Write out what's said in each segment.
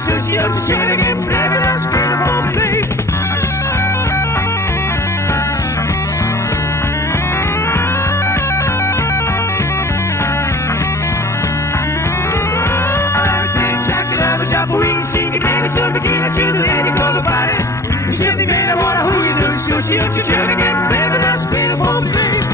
sushi, don't you share again, baby, let's be the one place. Sing it, baby, so begin to the lady call about it. Simply made I wanna who you do, sushi, don't you share again, baby, let's be the one place.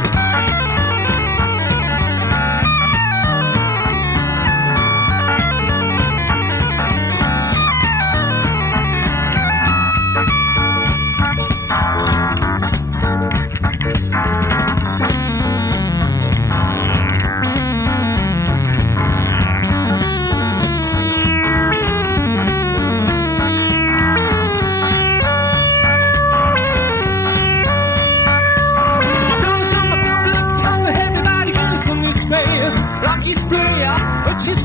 Rocky's player, but she's